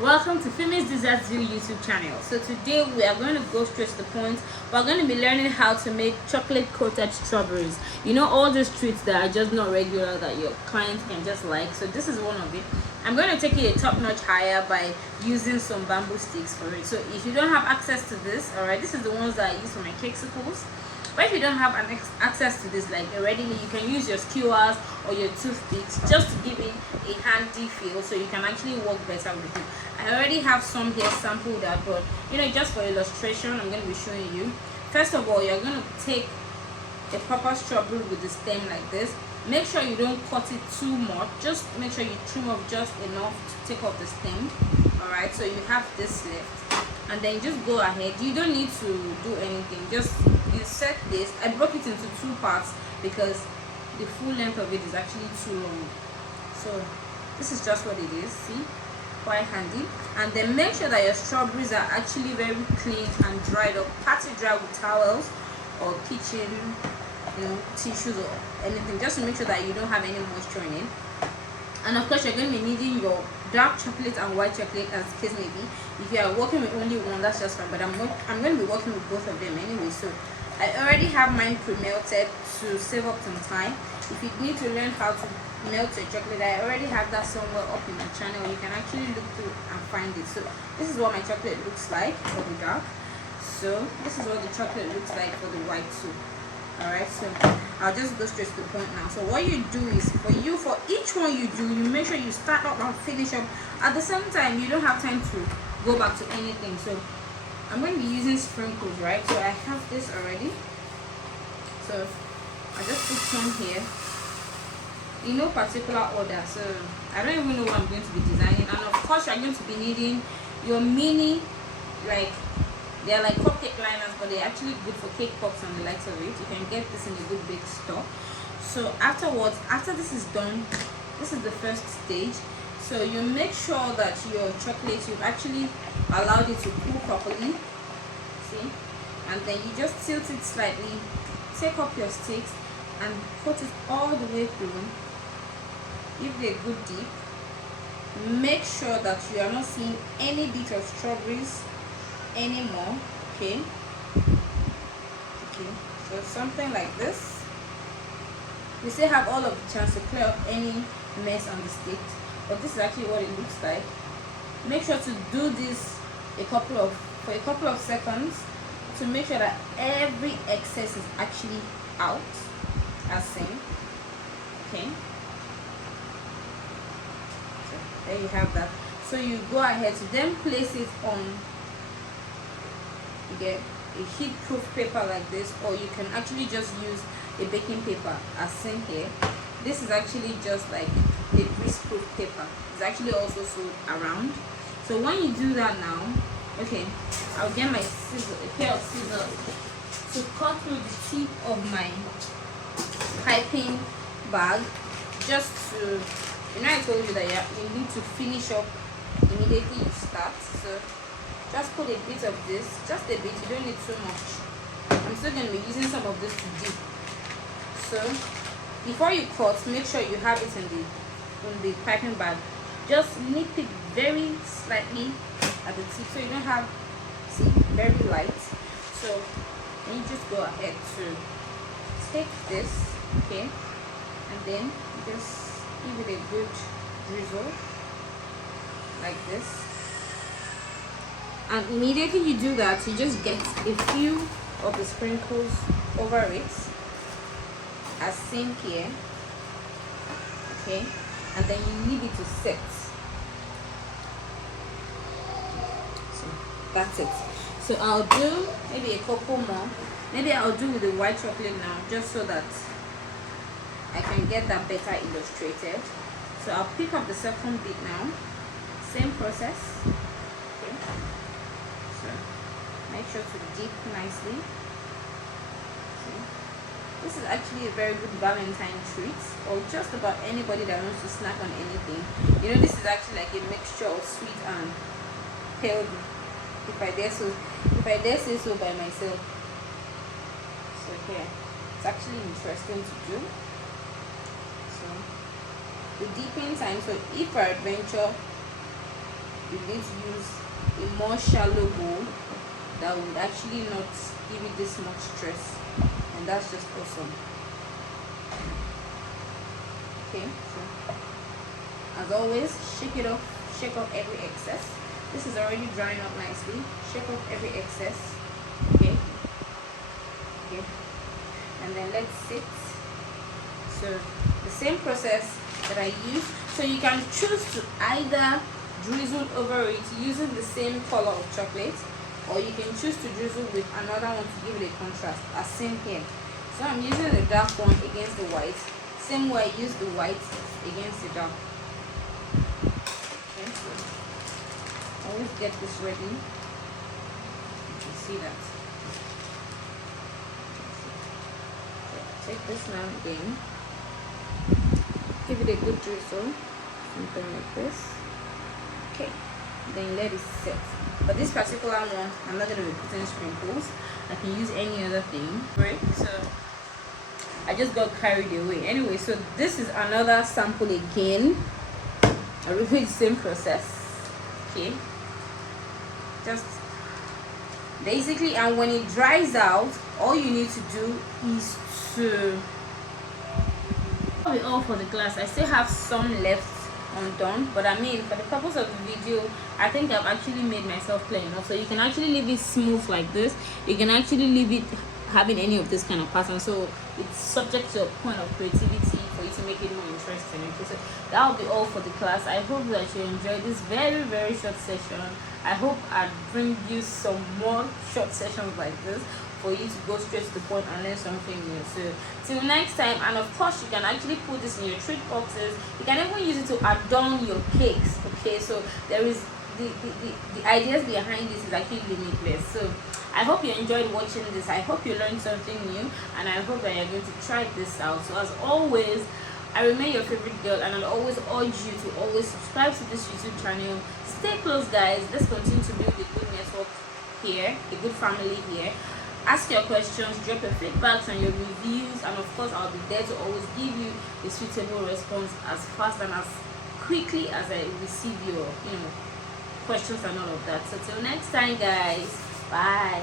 Welcome to Famous Desserts View YouTube channel. So today we are going to go straight to the point. We're going to be learning how to make chocolate coated strawberries. You know, all these treats that are just not regular that your clients can just like. So this is one of it. I'm going to take it a top notch higher by using some bamboo sticks for it. So if you don't have access to this, alright, this is the ones that I use for my cakesicles. But if you don't have access to this like readily, you can use your skewers or your toothpicks just to give it a handy feel so you can actually work better with it. I already have some here sampled out, but you know, just for illustration, I'm going to be showing you. First of all, you're going to take a proper strawberry with the stem like this. Make sure you don't cut it too much, just make sure you trim off just enough to take off the stem. Alright, so you have this left, and then just go ahead. You don't need to do anything, just insert this. I broke it into two parts because the full length of it is actually too long. So this is just what it is, see, quite handy. And then make sure that your strawberries are actually very clean and dried up. Pat it dry with towels or kitchen, you know, tissues or anything, just to make sure that you don't have any moisture in it. And of course, you're going to be needing your dark chocolate and white chocolate, as the case may be. If you are working with only one, that's just fine, but I'm going to be working with both of them anyway. So I already have mine pre-melted to save up some time. If you need to learn how to melt your chocolate, I already have that somewhere up in my channel. You can actually look through and find it. So this is what my chocolate looks like for the dark. So this is what the chocolate looks like for the white too. Alright, so I'll just go straight to the point now. So what you do is, for each one you do, you make sure you start up and finish up at the same time. You don't have time to go back to anything. So I'm going to be using sprinkles, right? So I have this already, so I just put some here in no particular order. So I don't even know what I'm going to be designing. And of course, you're going to be needing your mini, like, they're like cupcake liners, but they're actually good for cake pops and the likes of it. You can get this in a good big store. So afterwards, after this is done, this is the first stage. So you make sure that your chocolate, you've actually allowed it to cool properly, see, and then you just tilt it slightly, take up your sticks and put it all the way through. Give it a good dip. Make sure that you are not seeing any bit of strawberries anymore. Okay, so something like this. We still have all of the chance to clear up any mess on the stick, but this is actually what it looks like. Make sure to do this for a couple of seconds to make sure that every excess is actually out, as seen. Okay, so there you have that. So you go ahead to then place it on, you get a heat-proof paper like this, or you can actually just use a baking paper as seen here. This is actually just like a grease-proof paper. It's actually also sold around. So when you do that now, okay, I'll get my scissors, a pair of scissors, to cut through the tip of my piping bag, just to, you know, I told you that you need to finish up immediately you start. So just put a bit of this, just a bit, you don't need too much. I'm still going to be using some of this to dip. So before you cut, make sure you have it in the piping bag. Just nip it very slightly at the tip so you don't have, see, very light. So then you just go ahead to take this, okay, and then just give it a good drizzle like this. And immediately you do that, you just get a few of the sprinkles over it, as seen here, okay, and then you leave it to set. So that's it. So I'll do maybe a couple more. Maybe I'll do with the white chocolate now, just so that I can get that better illustrated. So I'll pick up the second bit now, same process. Okay, so make sure to dip nicely. This is actually a very good Valentine treat, or just about anybody that wants to snack on anything. You know, this is actually like a mixture of sweet and healthy, if I dare say so by myself. So here, it's actually interesting to do. So the dipping time, so if peradventure you need to use a more shallow bowl that would actually not give you this much stress, and that's just awesome. Okay, so as always, shake it off, shake off every excess. This is already drying up nicely. Shake off every excess. Okay, and then let's sit. So the same process that I use, so you can choose to either drizzle over it using the same color of chocolate, or you can choose to drizzle with another one to give it a contrast, as same here. So I'm using the dark one against the white, same way I use the white against the dark. Okay, so always get this ready. You can see that. Take this now again, give it a good drizzle, something like this. Okay, then let it set. But this particular one, I'm not going to be putting sprinkles. I can use any other thing, right? So I just got carried away. Anyway, so this is another sample again. I repeat the same process. Okay, just basically, and when it dries out, all you need to do is to, that'll be all for the class. I still have some left undone, but I mean, for the purpose of the video, I think I've actually made myself clear enough. So you can actually leave it smooth like this, you can actually leave it having any of this kind of pattern, so it's subject to a point of creativity for you to make it more interesting. Okay, so that will be all for the class. I hope that you enjoyed this very short session. I hope I bring you some more short sessions like this for you to go straight to the point and learn something new. So till next time, and of course you can actually put this in your treat boxes. You can even use it to adorn your cakes. Okay, so there is the ideas behind this is actually limitless. So I hope you enjoyed watching this. I hope you learned something new, and I hope that you're going to try this out. So as always, I remain your favorite girl, and I'll always urge you to always subscribe to this YouTube channel. Stay close, guys. Let's continue to build a good network here, a good family here. Ask your questions, drop your feedbacks and your reviews, and of course I'll be there to always give you a suitable response as fast and as quickly as I receive your questions and all of that. So till next time, guys, bye.